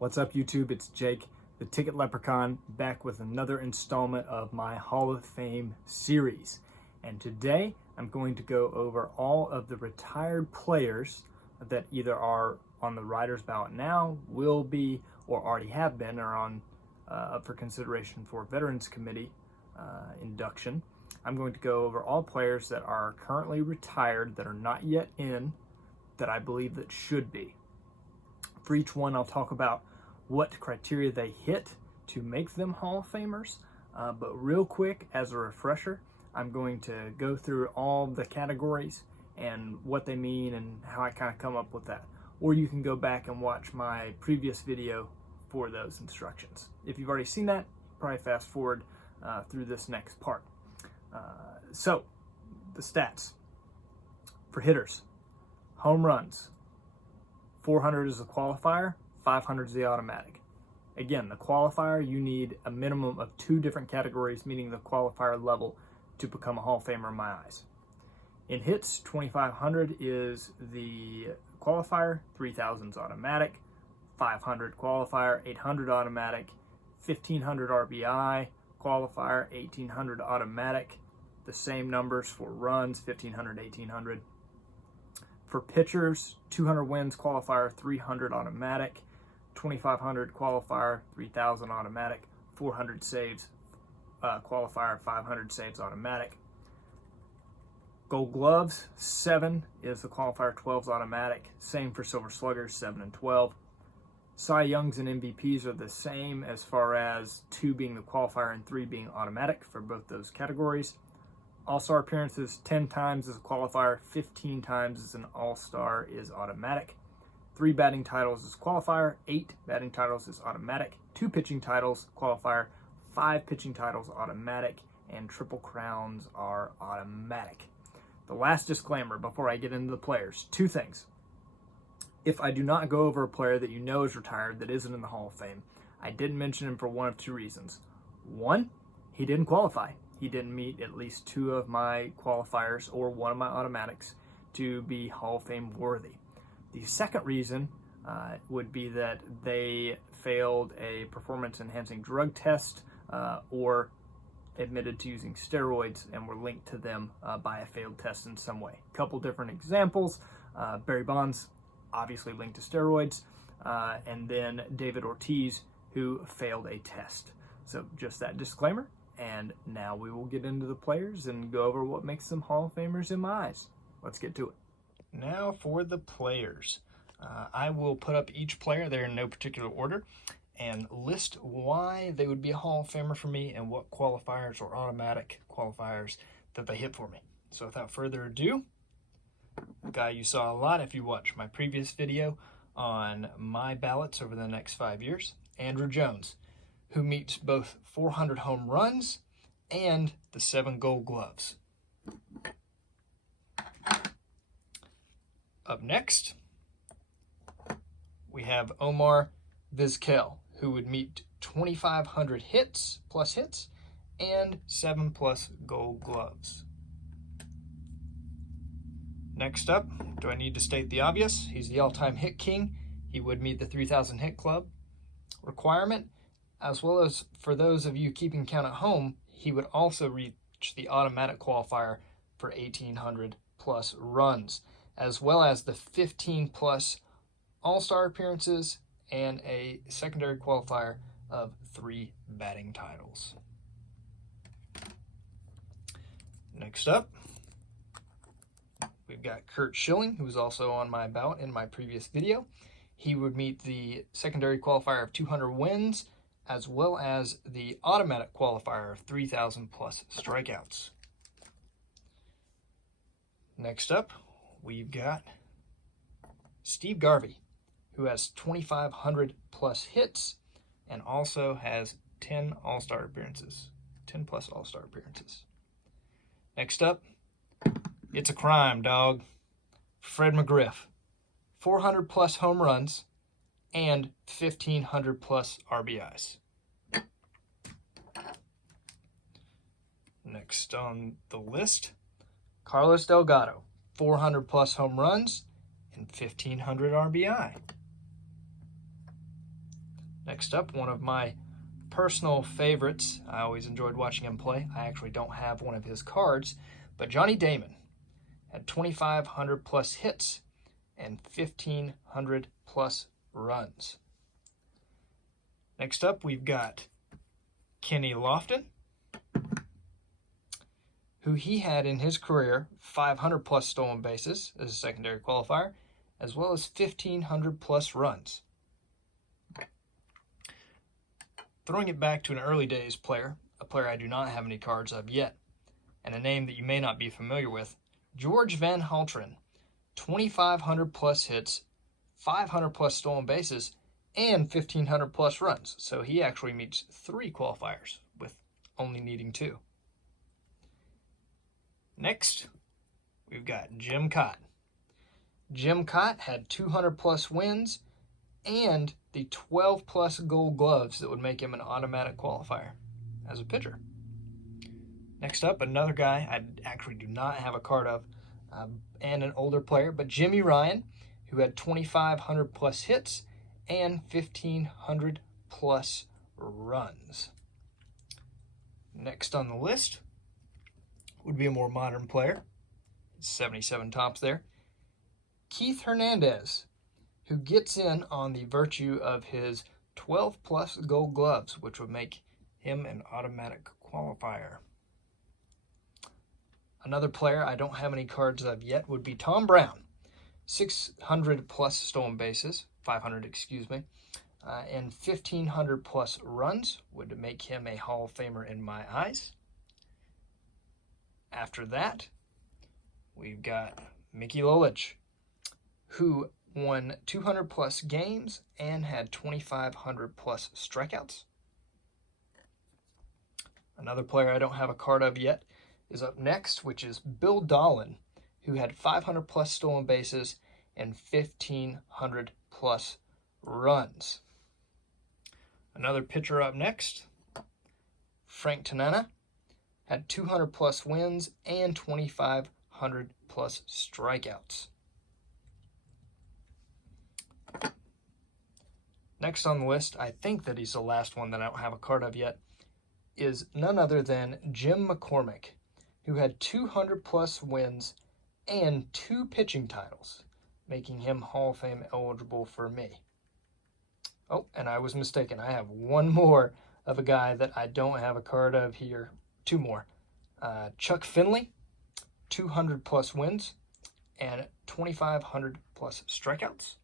What's up, YouTube? It's Jake, the Ticket Leprechaun, back with another installment of my Hall of Fame series. And today I'm going to go over all of the retired players that either are on the writer's ballot now, will be, or already have been, or on up for consideration for Veterans Committee induction. I'm going to go over all players that are currently retired, that are not yet in, that I believe that should be. For each one, I'll talk about what criteria they hit to make them Hall of Famers. But real quick, as a refresher, I'm going to go through all the categories and what they mean and how I kind of come up with that. Or you can go back and watch my previous video for those instructions. If you've already seen that, probably fast forward through this next part. So, the stats. For hitters, home runs, 400 is the qualifier, 500 is the automatic. Again, the qualifier, you need a minimum of 2 different categories, meaning the qualifier level, to become a Hall of Famer in my eyes. In hits, 2,500 is the qualifier, 3,000 is automatic, 500 qualifier, 800 automatic, 1,500 RBI qualifier, 1,800 automatic. The same numbers for runs, 1,500, 1,800. For pitchers, 200 wins qualifier, 300 automatic, 2,500 qualifier, 3,000 automatic, 400 saves qualifier, 500 saves automatic. Gold Gloves, 7 is the qualifier, 12 is automatic. Same for Silver Sluggers, 7 and 12. Cy Youngs and MVPs are the same as far as 2 being the qualifier and 3 being automatic for both those categories. All-Star appearances, 10 times is a qualifier, 15 times as an All-Star is automatic. 3 batting titles is qualifier, 8 batting titles is automatic, 2 pitching titles qualifier, 5 pitching titles automatic, and Triple Crowns are automatic. The last disclaimer before I get into the players, 2 things. If I do not go over a player that you know is retired that isn't in the Hall of Fame, I didn't mention him for one of 2 reasons. 1, he didn't qualify. He didn't meet at least 2 of my qualifiers or 1 of my automatics to be Hall of Fame worthy. The second reason would be that they failed a performance-enhancing drug test or admitted to using steroids and were linked to them by a failed test in some way. A couple different examples. Barry Bonds, obviously linked to steroids, and then David Ortiz, who failed a test. So just that disclaimer. And now we will get into the players and go over what makes them Hall of Famers in my eyes. Let's get to it. Now for the players. I will put up each player there in no particular order and list why they would be a Hall of Famer for me and what qualifiers or automatic qualifiers that they hit for me. So without further ado, the guy you saw a lot if you watched my previous video on my ballots over the next 5 years, ANDRUW Jones, who meets both 400 home runs and the 7 Gold Gloves. Up next, we have OMAR VIZQUEL, who would meet 2,500 hits and 7+ Gold Gloves. Next up, do I need to state the obvious? He's the all-time hit king. He would meet the 3,000 hit club requirement. As well as for those of you keeping count at home, he would also reach the automatic qualifier for 1,800 plus runs, as well as the 15 plus All-Star appearances and a secondary qualifier of 3 batting titles. Next up, we've got Curt Schilling, who was also on my ballot in my previous video. He would meet the secondary qualifier of 200 wins, as well as the automatic qualifier of 3,000 plus strikeouts. Next up, we've got Steve Garvey, who has 2,500 plus hits and also has 10 All-Star appearances, 10 plus All-Star appearances. Next up, it's a crime, dog. Fred McGriff, 400 plus home runs and 1,500 plus RBIs. Next on the list, Carlos Delgado, 400 plus home runs and 1,500 RBI. Next up, one of my personal favorites. I always enjoyed watching him play. I actually don't have one of his cards, but Johnny Damon had 2,500 plus hits and 1,500 plus runs. Next up, we've got Kenny Lofton, who he had in his career 500 plus stolen bases as a secondary qualifier, as well as 1,500 plus runs. Throwing it back to an early days player, a player I do not have any cards of yet, and a name that you may not be familiar with, George Van Haltren, 2,500 plus hits, 500 plus stolen bases, and 1,500 plus runs. So he actually meets 3 qualifiers with only needing 2. Next, we've got Jim KAAT. Jim KAAT had 200 plus wins and the 12 plus gold gloves that would make him an automatic qualifier as a pitcher. Next up, another guy I actually do not have a card of, and an older player, but Jimmy Ryan, who had 2,500 plus hits and 1,500 plus runs. Next on the list would be a more modern player, 77 tops there, Keith Hernandez, who gets in on the virtue of his 12 plus gold gloves, which would make him an automatic qualifier. Another player I don't have any cards of yet would be Tom Brown, 600 plus stolen bases, 500 excuse me, and 1,500 plus runs would make him a Hall of Famer in my eyes. After that, we've got Mickey LOLICH, who won 200 plus games and had 2,500 plus strikeouts. Another player I don't have a card of yet is up next, which is Bill Dahlin, who had 500 plus stolen bases and 1,500 plus runs. Another pitcher up next, Frank Tanana, had 200 plus wins and 2,500 plus strikeouts. Next on the list, I think that he's the last one that I don't have a card of yet, is none other than Jim McCormick, who had 200 plus wins and 2 pitching titles, making him Hall of Fame eligible for me. Oh, and I was mistaken. I have one more of a guy that I don't have a card of here. 2 more. Chuck Finley, 200 plus wins and 2,500 plus strikeouts.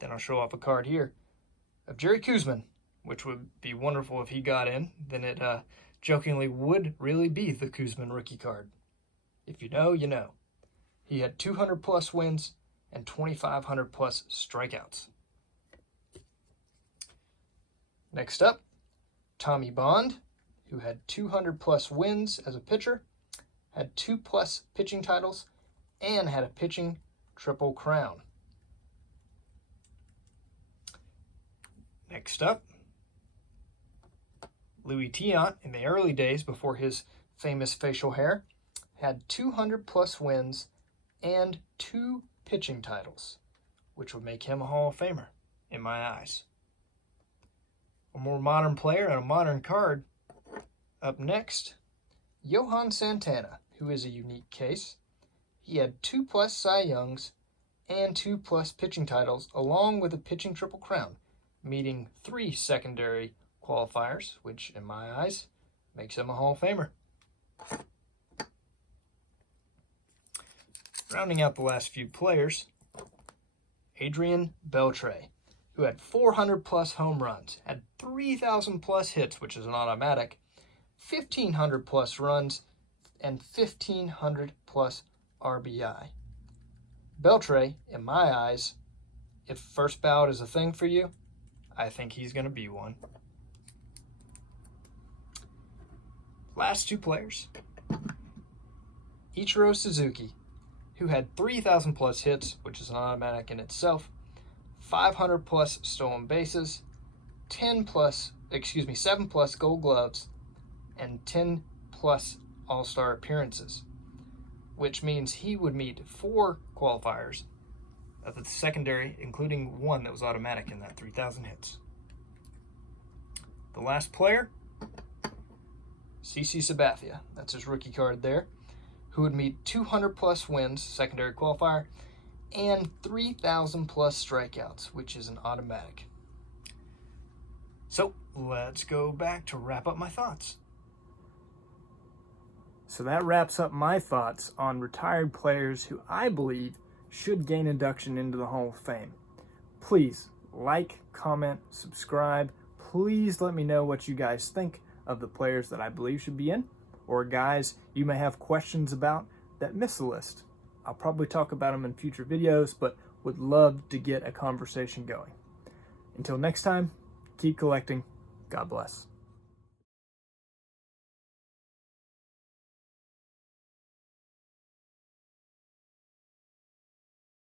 Then I'll show off a card here of Jerry KOOSMAN, which would be wonderful if he got in. Then it jokingly would really be the KOOSMAN rookie card. If you know, you know. He had 200 plus wins and 2,500 plus strikeouts. Next up, Tommy Bond, who had 200 plus wins as a pitcher, had 2 plus pitching titles, and had a pitching triple crown. Next up, Louis TIANT, in the early days before his famous facial hair, had 200 plus wins and 2 pitching titles, which would make him a Hall of Famer in my eyes. A more modern player and a modern card. Up next, Johan Santana, who is a unique case. He had 2 plus Cy Youngs and 2 plus pitching titles, along with a pitching triple crown, meeting 3 secondary qualifiers, which in my eyes makes him a Hall of Famer. Rounding out the last few players, Adrian Beltre, who had 400 plus home runs, had 3,000 plus hits, which is an automatic, 1,500 plus runs, and 1,500 plus RBI. Beltre, in my eyes, if first ballot is a thing for you, I think he's going to be one. Last 2 players, ICHIRO SUZUKI, who had 3,000 plus hits, which is an automatic in itself, 500 plus stolen bases, 7 plus gold gloves, and 10 plus all-star appearances, which means he would meet 4 qualifiers the secondary, including one that was automatic in that 3,000 hits. The last player, CC Sabathia. That's his rookie card there, who would meet 200 plus wins, secondary qualifier, and 3,000 plus strikeouts, which is an automatic. So let's go back to wrap up my thoughts. So that wraps up my thoughts on retired players who I believe should gain induction into the Hall of Fame. Please like, comment, subscribe. Please let me know what you guys think of the players that I believe should be in, or guys you may have questions about that miss the list. I'll probably talk about them in future videos, but would love to get a conversation going. Until next time, keep collecting. God bless.